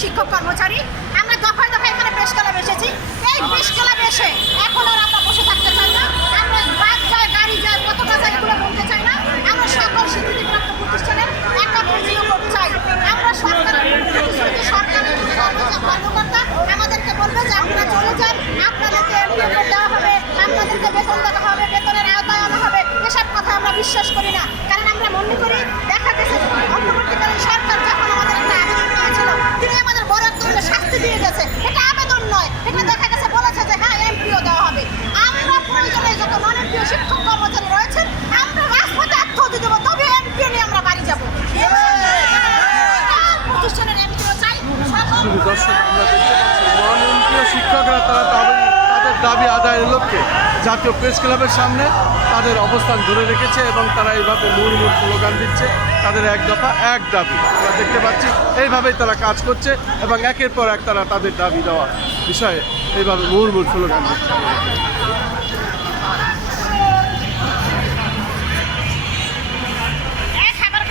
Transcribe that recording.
শিক্ষক কর্মচারী। আমরা দফায় দফায় এখানে প্রেস ক্লাবে এসেছি। এই প্রেস ক্লাবে এসে এখন আর আমরা বসে থাকতে চাই না। আমরা বাস যায়, গাড়ি যায়, পতাকা যায়, এগুলো বলতে চাই না। আমরা সকল স্বীকৃতিপ্রাপ্ত প্রতিষ্ঠানের একটা নিয়োগ চাই। আমরা সরকারি কর্মকর্তা আমাদেরকে বলবে যে আপনারা চলে যান, আপনাদেরকে নিয়োগ দেওয়া হবে, আপনাদেরকে বেতন দেওয়া হবে, বেতনের আওতায় আনা হবে। এসব কথা আমরা বিশ্বাস করি না। কারণ আমরা মনে করি দেখা গেছে অন্তর্বর্তীকালীন সরকার যখন আমাদের একটা আবেদন করেছিল, তিনি আমাদের বড় একটা শাস্তি দিয়ে গেছে। এটা আবেদন নয়, এটা দেখা গেছে বলেছে যে হ্যাঁ এমপিও দেওয়া হবে। আমরা প্রয়োজনে যত নন এমপিও শিক্ষক কর্মচারী রয়েছেন আমরা রাজপথে আত্মহত্যা দেবো, তবে এমপিও নিয়ে আমরা বাড়ি যাবো। প্রতিষ্ঠানের এমপিও চাই। দর্শক, আমরা দেখতে পাচ্ছি নন-এমপিও শিক্ষকরা তাদের দাবি আদায়ের লক্ষ্যে জাতীয় প্রেস ক্লাবের সামনে তাদের অবস্থান ধরে রেখেছে এবং তারা এইভাবে মুড়মুড় স্লোগান দিচ্ছে। তাদের এক দফা এক দাবি আমরা দেখতে পাচ্ছি, এইভাবেই তারা কাজ করছে এবং একের পর এক তারা তাদের দাবি দেওয়া বিষয়ে এইভাবে মুড়মুড় স্লোগান দিচ্ছে। খাবার